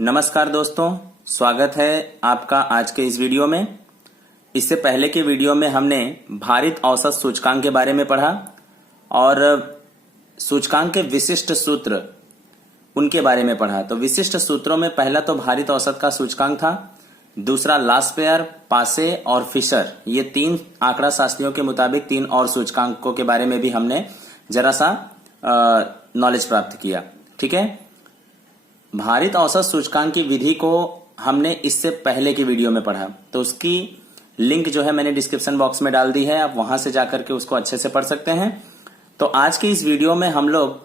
नमस्कार दोस्तों, स्वागत है आपका आज के इस वीडियो में। इससे पहले के वीडियो में हमने भारित औसत सूचकांक के बारे में पढ़ा और सूचकांक के विशिष्ट सूत्र उनके बारे में पढ़ा। तो विशिष्ट सूत्रों में पहला तो भारित औसत का सूचकांक था, दूसरा लास्पेयर, पासे और फिशर, ये तीन आंकड़ा शास्त्रियों के मुताबिक तीन और सूचकांकों के बारे में भी हमने जरा सा नॉलेज प्राप्त किया। ठीक है, भारित औसत सूचकांक की विधि को हमने इससे पहले की वीडियो में पढ़ा, तो उसकी लिंक जो है मैंने डिस्क्रिप्शन बॉक्स में डाल दी है, आप वहां से जाकर के उसको अच्छे से पढ़ सकते हैं। तो आज के इस वीडियो में हम लोग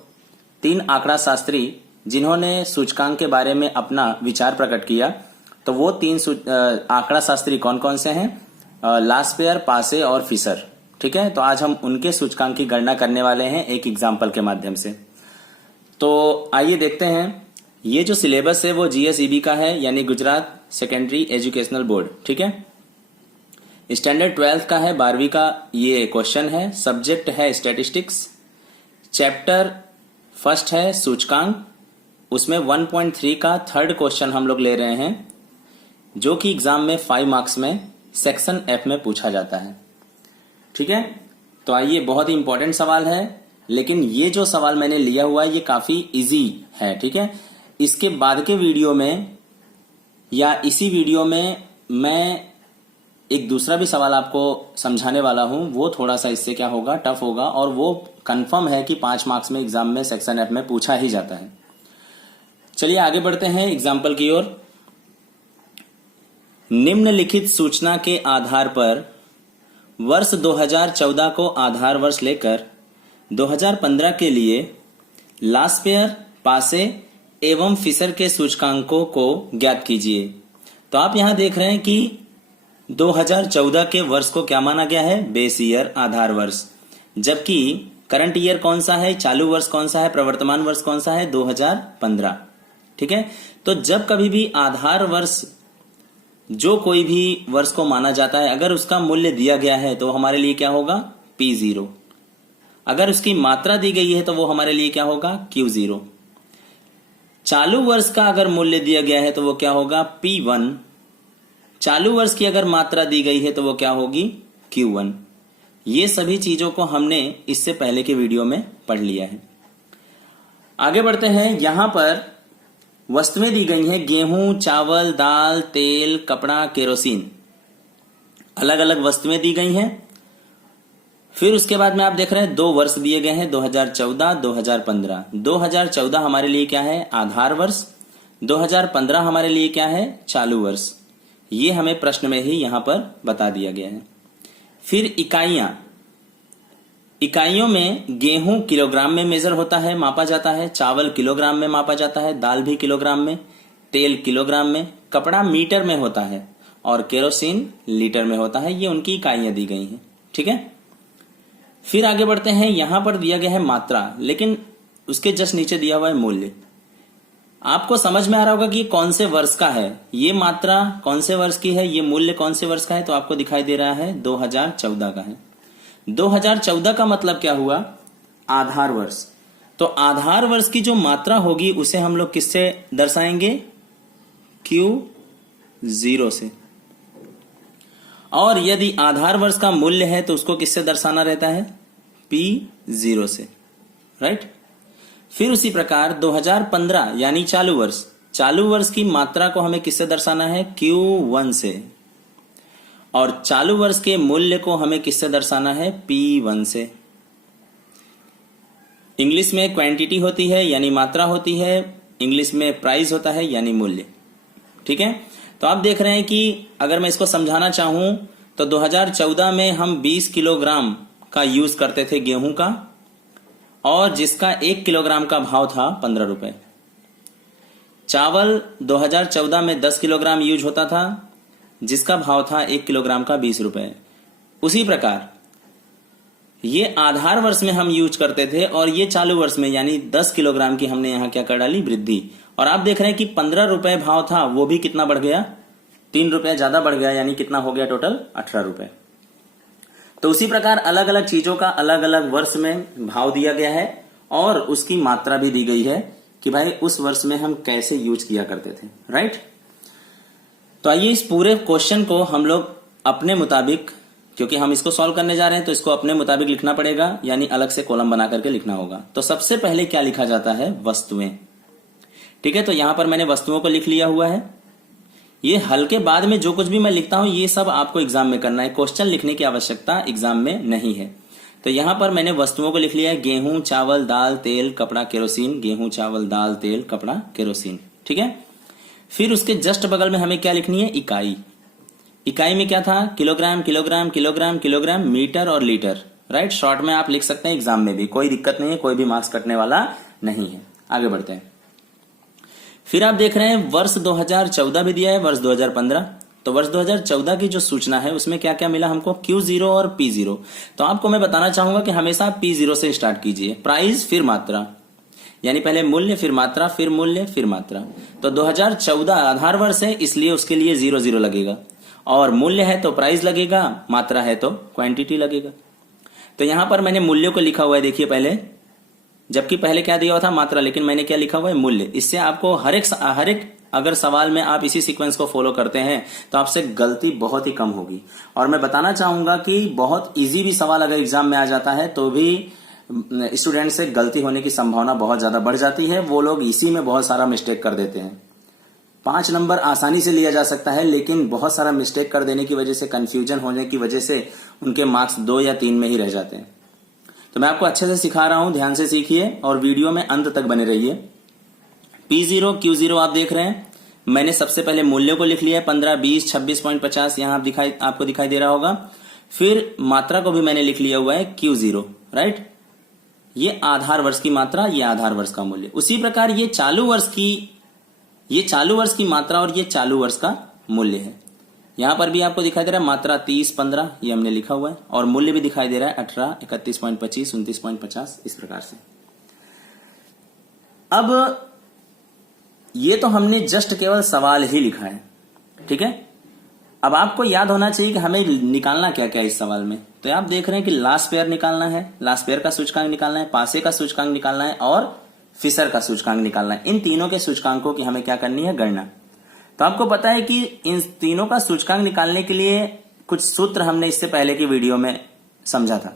तीन आंकड़ा शास्त्री जिन्होंने सूचकांक के बारे में अपना विचार प्रकट किया, तो वो तीन आंकड़ा शास्त्री कौन कौन से हैं? लास्पेयर, पासे और फिशर। ठीक है, तो आज हम उनके सूचकांक की गणना करने वाले हैं एक एग्जाम्पल के माध्यम से। तो आइए देखते हैं। ये जो सिलेबस है वो GSEB का है, यानी गुजरात सेकेंडरी एजुकेशनल बोर्ड। ठीक है, स्टैंडर्ड 12th का है, 12वीं का ये क्वेश्चन है। सब्जेक्ट है स्टैटिस्टिक्स, चैप्टर फर्स्ट है सूचकांक, उसमें 1.3 का थर्ड क्वेश्चन हम लोग ले रहे हैं, जो कि एग्जाम में 5 मार्क्स में सेक्शन F में पूछा जाता है। ठीक है, तो आइए, बहुत ही इंपॉर्टेंट सवाल है, लेकिन ये जो सवाल मैंने लिया हुआ है ये काफी इजी है। ठीक है, इसके बाद के वीडियो में या इसी वीडियो में मैं एक दूसरा भी सवाल आपको समझाने वाला हूं, वो थोड़ा सा इससे क्या होगा, टफ होगा, और वो कंफर्म है कि 5 मार्क्स में एग्जाम में सेक्शन F में पूछा ही जाता है। चलिए आगे बढ़ते हैं एग्जाम्पल की ओर। निम्नलिखित सूचना के आधार पर वर्ष 2014 को आधार वर्ष लेकर 2015 के लिए लास्पेयर, पासे एवं फिशर के सूचकांकों को ज्ञात कीजिए। तो आप यहां देख रहे हैं कि 2014 के वर्ष को क्या माना गया है? बेस ईयर, आधार वर्ष। जबकि करंट ईयर कौन सा है, चालू वर्ष कौन सा है, प्रवर्तमान वर्ष कौन सा है? 2015। ठीक है, तो जब कभी भी आधार वर्ष जो कोई भी वर्ष को माना जाता है, अगर उसका मूल्य दिया गया है तो हमारे लिए क्या होगा? P0। अगर उसकी मात्रा दी गई है तो वो हमारे लिए क्या होगा? Q0। चालू वर्ष का अगर मूल्य दिया गया है तो वो क्या होगा? P1। चालू वर्ष की अगर मात्रा दी गई है तो वो क्या होगी? Q1। ये सभी चीजों को हमने इससे पहले के वीडियो में पढ़ लिया है। आगे बढ़ते हैं। यहां पर वस्तुएं दी गई हैं, गेहूं, चावल, दाल, तेल, कपड़ा, केरोसिन, अलग अलग वस्तुएं दी गई हैं। फिर उसके बाद में आप देख रहे हैं 2 वर्ष दिए गए हैं, 2014, 2015। 2014 हमारे लिए क्या है? आधार वर्ष। 2015 हमारे लिए क्या है? चालू वर्ष। ये हमें प्रश्न में ही यहां पर बता दिया गया है। फिर इकाइयों में गेहूं किलोग्राम में मेजर होता है, मापा जाता है, चावल किलोग्राम में मापा जाता है, दाल भी किलोग्राम में, तेल किलोग्राम में, कपड़ा मीटर में होता है और केरोसिन लीटर में होता है। ये उनकी इकाइयां दी गई हैं। ठीक है, फिर आगे बढ़ते हैं। यहां पर दिया गया है मात्रा, लेकिन उसके जस्ट नीचे दिया हुआ है मूल्य। आपको समझ में आ रहा होगा कि कौन से वर्ष का है, ये मात्रा कौन से वर्ष की है, ये मूल्य कौन से वर्ष का है। तो आपको दिखाई दे रहा है 2014 का है। 2014 का मतलब क्या हुआ? आधार वर्ष। तो आधार वर्ष की जो मात्रा होगी उसे हम लोग किससे दर्शाएंगे? Q0 से। और यदि आधार वर्ष का मूल्य है तो उसको किससे दर्शाना रहता है? P0 से। राइट। फिर उसी प्रकार 2015 यानी चालू वर्ष की मात्रा को हमें किससे दर्शाना है? Q1 से। और चालू वर्ष के मूल्य को हमें किससे दर्शाना है? P1 से। इंग्लिश में क्वांटिटी होती है यानी मात्रा होती है, इंग्लिश में प्राइस होता है यानी मूल्य। ठीक है, तो आप देख रहे हैं कि अगर मैं इसको समझाना चाहूं तो 2014 में हम 20 किलोग्राम का यूज करते थे गेहूं का, और जिसका 1 किलोग्राम का भाव था 15 रुपए। चावल 2014 में 10 किलोग्राम यूज होता था, जिसका भाव था 1 किलोग्राम का 20 रुपए। उसी प्रकार ये आधार वर्ष में हम यूज करते थे, और ये चालू वर्ष में यानी 10 किलोग्राम की हमने यहां क्या कर डाली? वृद्धि। और आप देख रहे हैं कि 15 रुपए भाव था, वो भी कितना बढ़ गया? 3 रुपए ज्यादा बढ़ गया, यानी कितना हो गया टोटल? 18 रुपए। तो उसी प्रकार अलग अलग चीजों का अलग अलग वर्ष में भाव दिया गया है और उसकी मात्रा भी दी गई है कि भाई उस वर्ष में हम कैसे यूज किया करते थे, राइट। तो आइए इस पूरे क्वेश्चन को हम लोग अपने मुताबिक, क्योंकि हम इसको सॉल्व करने जा रहे हैं तो इसको अपने मुताबिक लिखना पड़ेगा, यानी अलग से कॉलम बना करके लिखना होगा। तो सबसे पहले क्या लिखा जाता है, वस्तुएं। ठीक है, तो यहां पर मैंने वस्तुओं को लिख लिया हुआ है। ये हल के बाद में जो कुछ भी मैं लिखता हूं ये सब आपको एग्जाम में करना है, क्वेश्चन लिखने की आवश्यकता एग्जाम में नहीं है। तो यहां पर मैंने वस्तुओं को लिख लिया है, गेहूं, चावल, दाल, तेल, कपड़ा, केरोसिन। गेहूं, चावल, दाल, तेल, कपड़ा, केरोसिन। ठीक है, फिर उसके जस्ट बगल में हमें क्या लिखनी है, इकाई। इकाई में क्या था, kilogram, kilogram, kilogram, kilogram, metre और लीटर, राइट। शॉर्ट में आप लिख सकते हैं एग्जाम में भी, कोई दिक्कत नहीं है, कोई भी मार्क्स कटने वाला नहीं है। आगे बढ़ते हैं। फिर आप देख रहे हैं वर्ष 2014 भी दिया है, वर्ष 2015। तो वर्ष 2014 की जो सूचना है उसमें क्या क्या मिला हमको, Q0 और P0। तो आपको मैं बताना चाहूंगा कि हमेशा P0 से स्टार्ट कीजिए, प्राइस फिर मात्रा, यानी पहले मूल्य फिर मात्रा फिर मूल्य फिर मात्रा। तो 2014 आधार वर्ष है इसलिए उसके लिए 00 लगेगा, और मूल्य है तो प्राइस लगेगा, मात्रा है तो क्वांटिटी लगेगा। तो यहां पर मैंने मूल्यों को लिखा हुआ है, देखिए पहले, जबकि पहले क्या दिया हुआ था, मात्रा, लेकिन मैंने क्या लिखा हुआ है, मूल्य। इससे आपको हर एक अगर सवाल में आप इसी सीक्वेंस को फॉलो करते हैं तो आपसे गलती बहुत ही कम होगी। और मैं बताना चाहूंगा कि बहुत इजी भी सवाल अगर एग्जाम में आ जाता है तो भी स्टूडेंट से गलती होने की संभावना बहुत ज्यादा बढ़ जाती है। वो लोग इसी में बहुत सारा मिस्टेक कर देते हैं। 5 नंबर आसानी से लिया जा सकता है, लेकिन बहुत सारा मिस्टेक कर देने की वजह से, कंफ्यूजन होने की वजह से उनके मार्क्स 2 या 3 में ही रह जाते हैं। तो मैं आपको अच्छे से सिखा रहा हूं, ध्यान से सीखिए और वीडियो में अंत तक बने रहिए। P0 Q0 आप देख रहे हैं, मैंने सबसे पहले मूल्यों को लिख लिया है, 15, 20, 26.50 यहां आपको दिखाई दे रहा होगा। फिर मात्रा को भी मैंने लिख लिया हुआ है Q0, राइट। ये आधार वर्ष की मात्रा, ये आधार वर्ष का मूल्य। उसी प्रकार ये चालू वर्ष की मात्रा और ये चालू वर्ष का मूल्य है। यहां पर भी आपको दिखाई दे रहा है मात्रा 30, 15 ये हमने लिखा हुआ है, और मूल्य भी दिखाई दे रहा है 18, 31.25, 29.50, इस प्रकार से। अब ये तो हमने जस्ट केवल सवाल ही लिखा है, ठीक है। अब आपको याद होना चाहिए कि हमें निकालना क्या क्या है इस सवाल में। तो आप देख रहे हैं कि लास्ट पेयर निकालना है, लास्ट पेयर का सूचकांक निकालना है, पासे का सूचकांक निकालना है और फिशर का सूचकांक निकालना है। इन तीनों के सूचकांकों की हमें क्या करनी है, गणना। तो आपको पता है कि इन तीनों का सूचकांक निकालने के लिए कुछ सूत्र हमने इससे पहले की वीडियो में समझा था।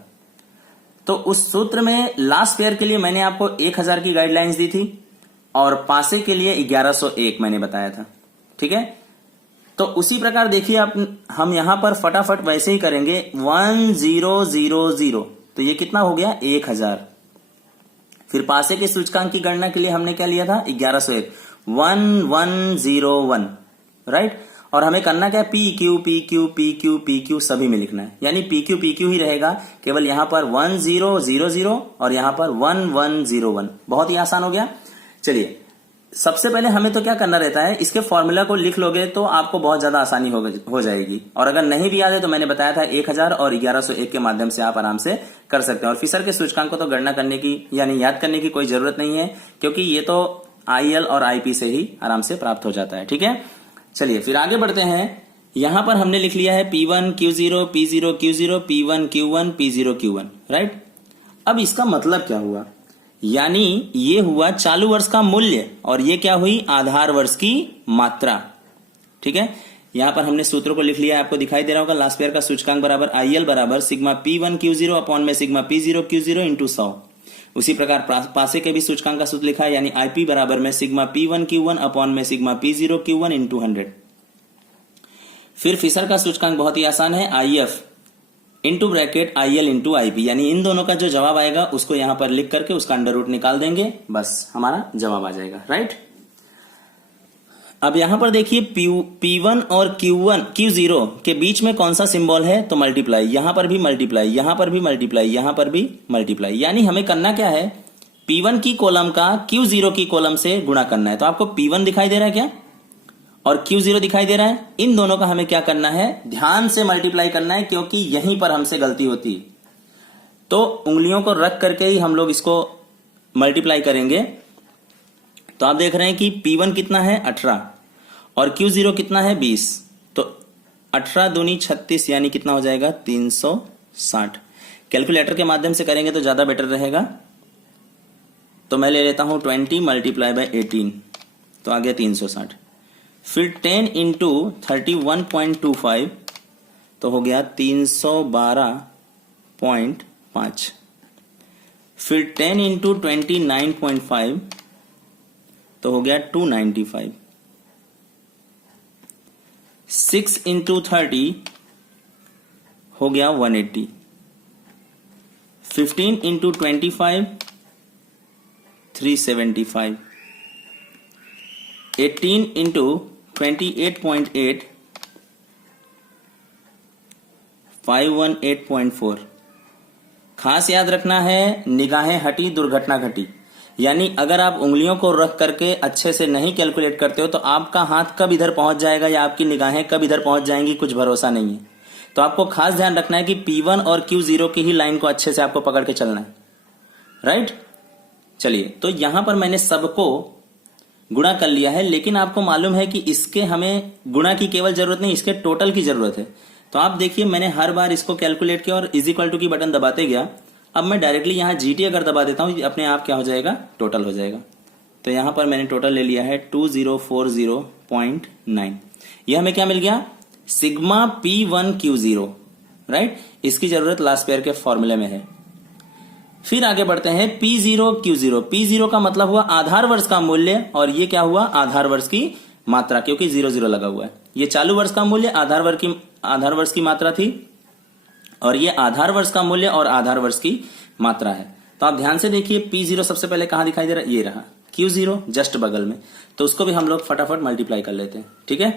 तो उस सूत्र में लास्ट पेयर के लिए मैंने आपको 1000 की गाइडलाइंस दी थी और पासे के लिए 1101 मैंने बताया था, ठीक है। तो उसी प्रकार देखिए आप, हम यहां पर फटाफट वैसे ही करेंगे, 1000, तो ये कितना हो गया, 1000। फिर पासे के सूचकांक की गणना के लिए हमने क्या लिया था, 1101, 1101, राइट। और हमें करना क्या है, P Q P Q P Q P Q सभी में लिखना है, यानी पी क्यू ही रहेगा, केवल यहां पर 1000 और यहां पर 1101। बहुत ही आसान हो गया। चलिए सबसे पहले हमें तो क्या करना रहता है, इसके फॉर्मूला को लिख लोगे तो आपको बहुत ज्यादा आसानी हो जाएगी। और अगर नहीं भी याद है तो मैंने बताया था 1000 और 1101 के माध्यम से आप आराम से कर सकते हैं। और फिशर के सूचकांक को तो गणना करने की यानी याद करने की कोई जरूरत नहीं है, क्योंकि ये तो आईएल और आईपी से ही आराम से प्राप्त हो जाता है, ठीक है। चलिए फिर आगे बढ़ते हैं। यहां पर हमने लिख लिया है P1 Q0 P0 Q0 P1 Q1 P0 Q1, right. अब इसका मतलब क्या हुआ, यानी ये हुआ चालू वर्ष का मूल्य और ये क्या हुई, आधार वर्ष की मात्रा, ठीक है। यहां पर हमने सूत्रों को लिख लिया, आपको दिखाई दे रहा होगा, लास्ट पेयर का सूचकांक बराबर आईएल बराबर सिग्मा P1 Q0 अपॉन में सिग्मा P0 Q0 इंटू 100। उसी प्रकार पासे के भी सूचकांक का सूत्र लिखा है, यानी आईपी बराबर में सिग्मा P1 Q1 अपॉन में सिग्मा P0 Q1 इंटू 100। फिर फिशर का सूचकांक बहुत ही आसान है, if into bracket IL into IP, यानी इन दोनों का जो जवाब आएगा उसको यहां पर लिख करके उसका अंडर रूट निकाल देंगे, बस हमारा जवाब आ जाएगा, राइट। अब यहां पर देखिए P1 और Q0 के बीच में कौन सा सिंबल है, तो मल्टीप्लाई, यहां पर भी मल्टीप्लाई, यहां पर भी मल्टीप्लाई, यहां पर भी मल्टीप्लाई, यानी हमें करना क्या है, P1 की कॉलम का Q0 की कॉलम से गुणा करना है। तो आपको P1 दिखाई दे रहा है क्या, और Q0 दिखाई दे रहा है, इन दोनों का हमें क्या करना है, ध्यान से मल्टीप्लाई करना है, क्योंकि यहीं पर हमसे गलती होती है। तो उंगलियों को रख करके ही हम लोग इसको मल्टीप्लाई करेंगे। तो आप देख रहे हैं कि P1 कितना है, 18 और Q0 कितना है, 20। तो 18 दूनी 36, यानी कितना हो जाएगा, 360। कैलकुलेटर के माध्यम से करेंगे तो ज्यादा बेटर रहेगा। तो मैं ले लेता हूं 20 मल्टीप्लाई बाय 18, तो आ गया 360। फिर 10 इंटू 31.25 तो हो गया 312.5। फिर 10 इंटू 29.5 तो हो गया 295। 6 इंटू 30 हो गया 180। 15 इंटू 25 375। 18 इंटू 28.8 518.4। खास याद रखना है, निगाहें हटी दुर्घटना घटी। यानी अगर आप उंगलियों को रख करके अच्छे से नहीं कैलकुलेट करते हो तो आपका हाथ कब इधर पहुंच जाएगा या आपकी निगाहें कब इधर पहुंच जाएंगी, कुछ भरोसा नहीं है। तो आपको खास ध्यान रखना है कि P1 और Q0 की ही लाइन को अच्छे से आपको पकड़ के चलना है, राइट। चलिए, तो यहां पर मैंने सबको गुणा कर लिया है, लेकिन आपको मालूम है कि इसके हमें गुणा की केवल जरूरत नहीं, इसके टोटल की जरूरत है। तो आप देखिए, मैंने हर बार इसको कैलकुलेट किया और इज इक्वल टू की बटन दबाते गया। अब मैं डायरेक्टली यहां GT अगर दबा देता हूं, अपने आप क्या हो जाएगा, टोटल हो जाएगा। तो यहां पर मैंने टोटल ले लिया है 2040.9। यह हमें क्या मिल गया, सिग्मा P1Q0, राइट। इसकी जरूरत लास्ट पेयर के फॉर्मूले में है। फिर आगे बढ़ते हैं P0Q0। P0 का मतलब हुआ आधार वर्ष का मूल्य, और ये क्या हुआ, आधार वर्ष की मात्रा, क्योंकि 00 लगा हुआ है। ये चालू वर्ष का मूल्य, आधार वर्ष की मात्रा थी, और ये आधार वर्ष का मूल्य और आधार वर्ष की मात्रा है। तो आप ध्यान से देखिए, P0 सबसे पहले कहां दिखाई दे रहा है, ये रहा। Q0 जस्ट बगल में, तो उसको भी हम लोग फटाफट मल्टीप्लाई कर लेते हैं, ठीक है।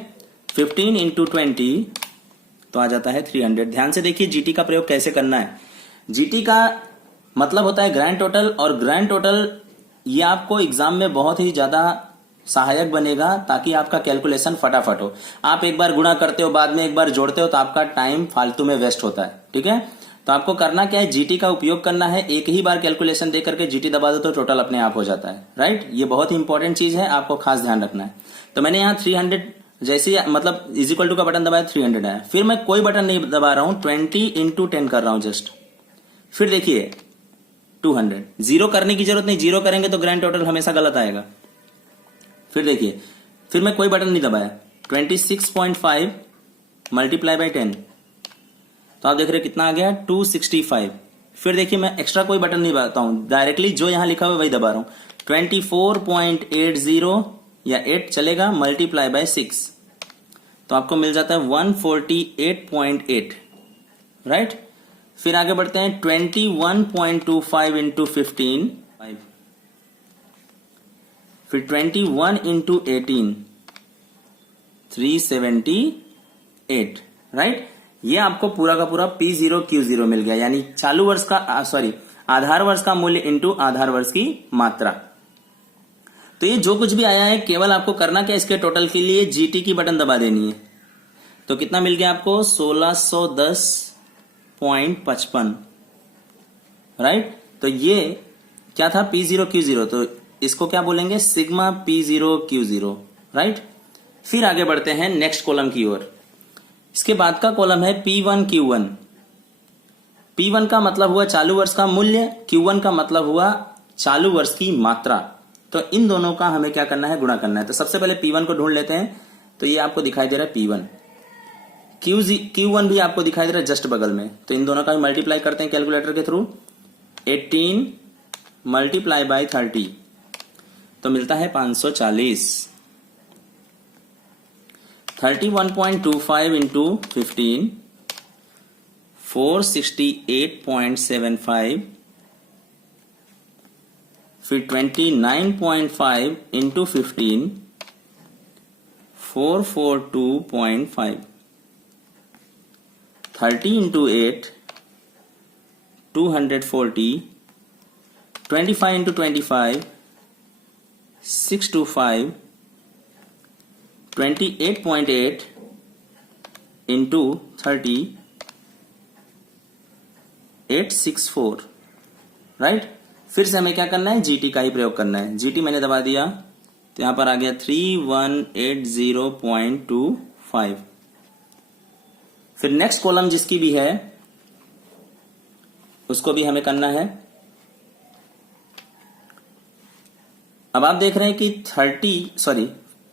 15 इंटू 20 तो आ जाता है 300। ध्यान से देखिए GT का प्रयोग कैसे करना है। GT का मतलब होता है ग्रैंड टोटल, और ग्रैंड टोटल ये आपको एग्जाम में बहुत ही ज्यादा सहायक बनेगा, ताकि आपका कैलकुलेशन फटाफट हो। आप एक बार गुणा करते हो, बाद में एक बार जोड़ते हो, तो आपका टाइम फालतू में वेस्ट होता है, ठीक है। तो आपको करना क्या है, GT का उपयोग करना है। एक ही बार कैलकुलेशन दे करके GT दबा दो तो टोटल अपने आप हो जाता है, राइट। ये बहुत ही इंपॉर्टेंट चीज है, आपको खास ध्यान रखना है। तो मैंने यहाँ 300 जैसे मतलब इज इक्वल टू का बटन दबाया, 300 आया। फिर मैं कोई बटन नहीं दबा रहा हूं, 20 इंटू 10 कर रहा हूं जस्ट। फिर देखिए 200, जीरो करने की जरूरत नहीं, जीरो करेंगे तो ग्रैंड टोटल हमेशा गलत आएगा। फिर देखिए, फिर मैं कोई बटन नहीं दबाया, 26.5 मल्टीप्लाई बाई 10, तो आप देख रहे कितना आ गया, 265। फिर देखिए, मैं एक्स्ट्रा कोई बटन नहीं दबाता हूं, डायरेक्टली जो यहां लिखा हुआ वही दबा रहा हूं। 24.80 या 8 चलेगा, मल्टीप्लाई बाय 6, तो आपको मिल जाता है 148.8, राइट। फिर आगे बढ़ते हैं, 21.25 इंटू 15, फिर 21 इंटू 18 378, राइट। ये आपको पूरा का पूरा P0Q0 मिल गया, यानी चालू वर्ष का आधार वर्ष का मूल्य इंटू आधार वर्ष की मात्रा। तो ये जो कुछ भी आया है, केवल आपको करना क्या, इसके टोटल के लिए GT की बटन दबा देनी है। तो कितना मिल गया आपको, 1610.55, राइट। तो ये क्या था, P0Q0, तो इसको क्या बोलेंगे, सिग्मा P0Q0, राइट। फिर आगे बढ़ते हैं नेक्स्ट कॉलम की ओर। इसके बाद का कॉलम है P1Q1। P1 का मतलब हुआ चालू वर्ष का मूल्य, Q1 का मतलब हुआ चालू वर्ष की मात्रा। तो इन दोनों का हमें क्या करना है, गुणा करना है। तो सबसे पहले P1 को ढूंढ लेते हैं। तो ये आपको दिखाई दे रहा है P1, Q1 भी आपको दिखाई दे रहा है जस्ट बगल में। तो इन दोनों का मल्टीप्लाई करते हैं कैलकुलेटर के थ्रू। 18 मल्टीप्लाई बाय 30 तो मिलता है 540। 31.25 इंटू 15 468.75, फिर 29.5 into 15 442.5, 30 into 8 240, 25 into 25 625, 28.8 into 30 864, right. फिर से हमें क्या करना है, GT का ही प्रयोग करना है। GT मैंने दबा दिया, तो यहां पर आ गया 3180.25। फिर नेक्स्ट कॉलम जिसकी भी है उसको भी हमें करना है। अब आप देख रहे हैं कि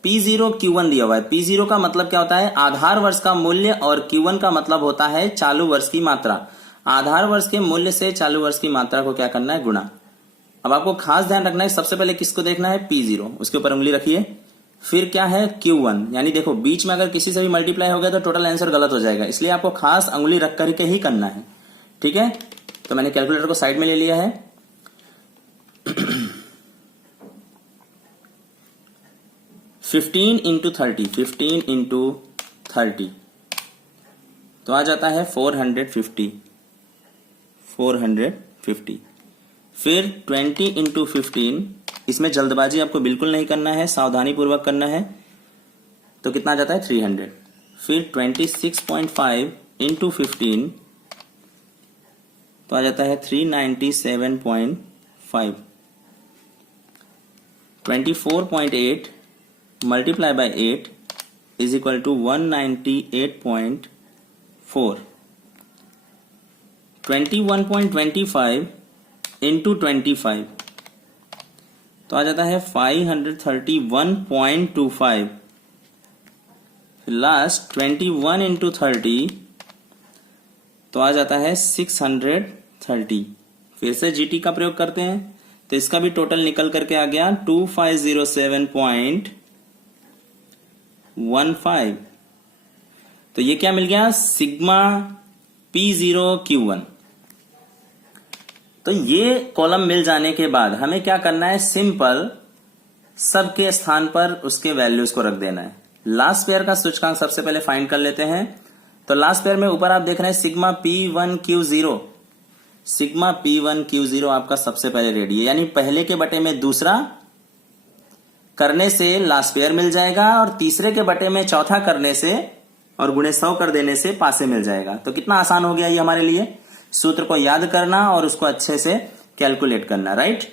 P0 Q1 दिया हुआ है। P0 का मतलब क्या होता है? आधार वर्ष का मूल्य, और Q1 का मतलब होता है चालू वर्ष की मात्रा। आधार वर्ष के मूल्य से चालू वर्ष की मात्रा को क्या करना है? गुणा। अब आपको खास ध्यान रखना है, सबसे पहले किसको देखना है? P0, उसके ऊपर उंगली रखिए। फिर क्या है? Q1, यानी देखो बीच में अगर किसी से भी मल्टीप्लाई हो गया तो टोटल आंसर गलत हो जाएगा, इसलिए आपको खास उंगली रख करके ही करना है। ठीक है, तो मैंने कैलकुलेटर को साइड में ले लिया है। 15 इंटू 30, 15 इंटू 30 तो आ जाता है 450। फिर 20 इंटू 15, इसमें जल्दबाजी आपको बिल्कुल नहीं करना है, सावधानी पूर्वक करना है। तो कितना आ जाता है? 300। फिर 26.5 इंटू 15 तो आ जाता है 397.5। 24.8 multiply by 8 is equal to 198.4। 21.25 into 25 तो आ जाता है 531.25। लास्ट 21 इंटू 30 तो आ जाता है 630। फिर से जीटी का प्रयोग करते हैं तो इसका भी टोटल निकल करके आ गया 2507.15। तो ये क्या मिल गया? Sigma P0 Q1। तो ये कॉलम मिल जाने के बाद हमें क्या करना है? सिंपल सबके स्थान पर उसके वैल्यूज को रख देना है। लास्ट पेयर का सूचकांक सबसे पहले फाइंड कर लेते हैं। तो लास्ट पेयर में ऊपर आप देख रहे हैं sigma P1 Q0। Sigma P1 Q0 आपका सबसे पहले रेडी है, यानी पहले के बटे में दूसरा करने से लास्ट पेयर मिल जाएगा, और तीसरे के बटे में चौथा करने से और गुणे 100 कर देने से पासे मिल जाएगा। तो कितना आसान हो गया ये हमारे लिए, सूत्र को याद करना और उसको अच्छे से कैलकुलेट करना, राइट।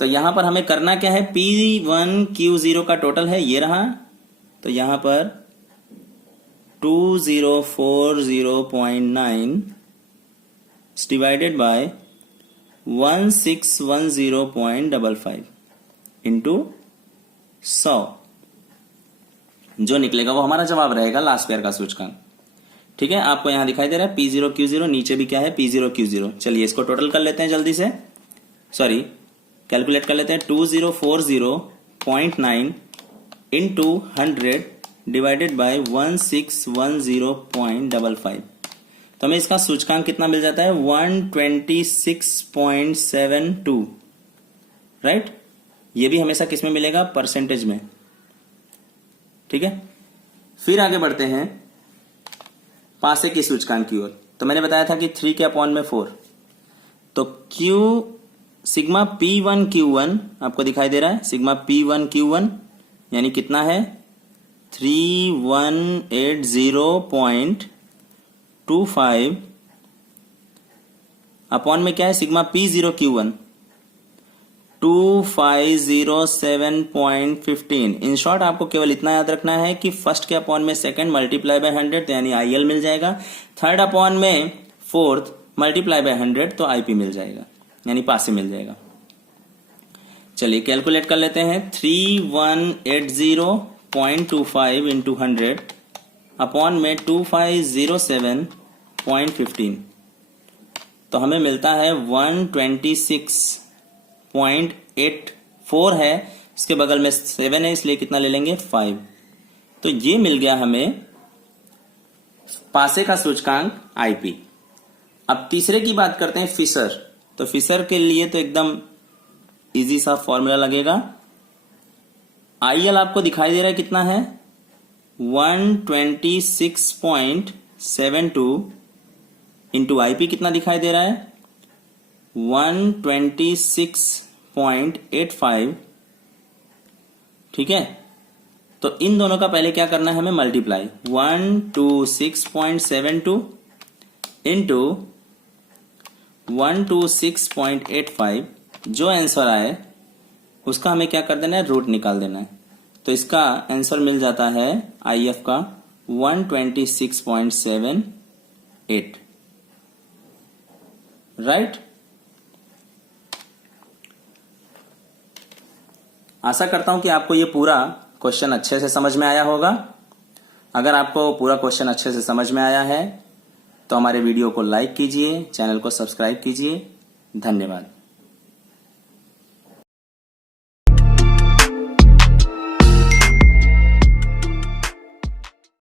तो यहां पर हमें करना क्या है? P1 Q0 का टोटल है ये रहा, तो यहां पर 2040.9 डिवाइडेड बाय 1610.55 इंटू 100, जो निकलेगा वो हमारा जवाब रहेगा लास्ट पेयर का सूचकांक। ठीक है, आपको यहां दिखाई दे रहा है P0 Q0, नीचे भी क्या है? P0 Q0। चलिए इसको टोटल कर लेते हैं जल्दी से, कैलकुलेट कर लेते हैं। 2040.9 इंटू 100 डिवाइडेड बाय 1610.55, तो हमें इसका सूचकांक कितना मिल जाता है? 126.72, राइट। ये भी हमेशा किस में मिलेगा? परसेंटेज में। ठीक है, फिर आगे बढ़ते हैं पासे की सूचकांक की ओर। तो मैंने बताया था कि 3 के अपॉन में 4, तो सिग्मा P1 Q1 आपको दिखाई दे रहा है। सिग्मा P1 Q1 यानी कितना है? 3180.25 अपॉन में क्या है? Sigma P0 Q1 2507.15। In short आपको केवल इतना याद रखना है कि फर्स्ट के अपॉन में सेकंड मल्टीप्लाई बाय 100 तो यानी IL मिल जाएगा। थर्ड अपॉन में फोर्थ मल्टीप्लाई बाय 100 तो IP मिल जाएगा, यानी पासे मिल जाएगा। चलिए कैलकुलेट कर लेते हैं। 3180.25 इंटू 100 अपॉन में 2507.15, तो हमें मिलता है 126.84 है। इसके बगल में 7 है, इसलिए कितना ले लेंगे? 5। तो ये मिल गया हमें पासे का सूचकांक IP। अब तीसरे की बात करते हैं, फिशर। तो फिशर के लिए तो एकदम इजी सा फॉर्मूला लगेगा। IL आपको दिखाई दे रहा है कितना है? 126.72 इंटू IP कितना दिखाई दे रहा है? 126.85। ठीक है, तो इन दोनों का पहले क्या करना है हमें? मल्टीप्लाई। 126.72 इंटू 126.85, जो आंसर आए उसका हमें क्या कर देना है? रूट निकाल देना है। तो इसका आंसर मिल जाता है IF का 126.78, राइट। आशा करता हूं कि आपको ये पूरा क्वेश्चन अच्छे से समझ में आया होगा। अगर आपको पूरा क्वेश्चन अच्छे से समझ में आया है तो हमारे वीडियो को लाइक कीजिए, चैनल को सब्सक्राइब कीजिए। धन्यवाद।